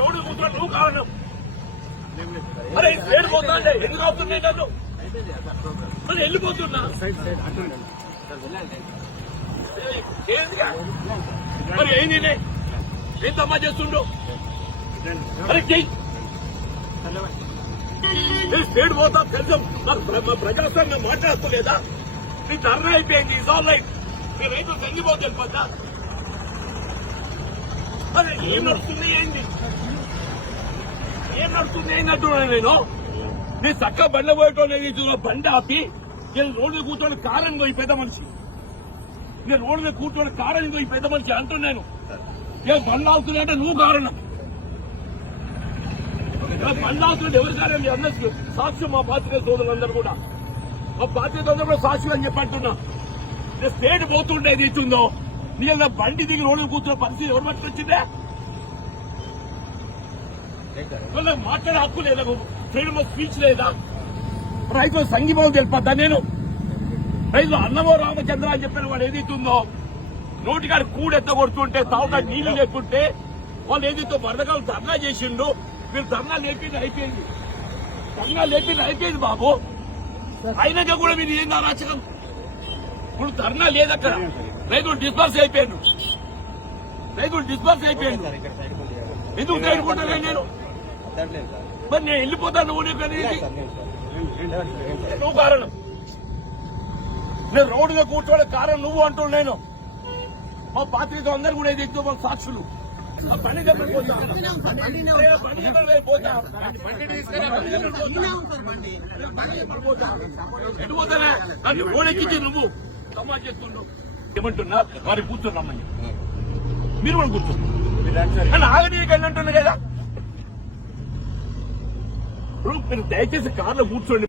Road కూర్చొని నువ్వు కారణం. అరే స్టేట్ పోతా అంటే ఎందుకు అవుతున్నాయి నన్ను? మరి వెళ్ళిపోతున్నా మరి ఏంది ఏం తమ్మా చేస్తుండో? అరే చెయ్యి స్టేట్ పోతా తెలుసు. ప్రజాస్వామ్యం మాట్లాడుకోలేదా? మీ ధర్నా అయిపోయింది. Is all right. మీ రైతులు తగ్గిపోతే వెళ్ళిపోతా. అదే ఏం నడుస్తుంది ఏంది? ఏం నడుస్తుంది ఏంటంటున్నా నేను చక్కగా బండ్ల పోయేటోళ్ళు బండి ఆపి నేను రోడ్డు మీద కూర్చొని కారణంగా ఈ పెద్ద మనిషి, నేను రోడ్డు మీద కూర్చొని కారణంగా ఈ పెద్ద మనిషి అంటున్నాను. నేను బండ్లు ఆపుతున్నా అంటే నువ్వు కారణం. బండ్లు ఆపుతుంటే ఎవరి కారణం? మీ అందరికీ సాక్ష్యం. మా పాత్రికేయ సోదరులందరూ కూడా, మా పాత్రికేయులందరూ కూడా సాక్ష్యం అని చెప్పంటున్నా. నేను స్టేట్ పోతుంటే ఏది ఇచ్చిందో నీ బండి దిగి రోడ్డు కూర్చున్న పరిస్థితి ఎవరు పట్టుకొచ్చిందే? మాట్లాడే హక్కు లేదా? ఫ్రీడమ్ ఆఫ్ స్పీచ్ లేదా? రైతులు సంఘీభావం తెలిపద్దా? నేను రైతులు అన్నమో రామచంద్ర అని చెప్పిన వాడు ఏదైతుందో నోటికాడు కూడెత్త కొడుతుంటే తావుగా నీళ్లు లేకుంటే వాళ్ళు ఏదైతే వరదకాలు ధర్నా చేసిండు. మీరు ధర్నా లేపింది అయిపోయింది. ధర్నా లేపింది అయిపోయింది బాబు. అయినాక కూడా మీరు ఏం అరాచకం? ఇప్పుడు ధర్నా లేదక్కడ. రైతులు డిస్పర్స్ అయిపోయాను. రైతులు డిస్పర్స్ అయిపోయాను. ఎందుకు తేడుకుంటాను నేను? మరి నేను వెళ్ళిపోతాను. నువ్వు కారణం. నేను రోడ్డు మీద కూర్చోవడం కారణం నువ్వు అంటున్నాను. నేను మా పాత్రిక అందరూ కూడా ఏదైతే మా సాక్షులు. బండి దగ్గర పోతా ఎటుపోతానా? నన్ను ఓడెక్కించి నువ్వు సమాజ్ చేస్తున్నావు. ఏమంటున్నా? వారికి కూర్చున్నామని మీరు కూడా కూర్చోండి. ఆగనీయకండి అంటున్నా కదా. ఇప్పుడు మీరు దయచేసి కార్లో కూర్చోండి.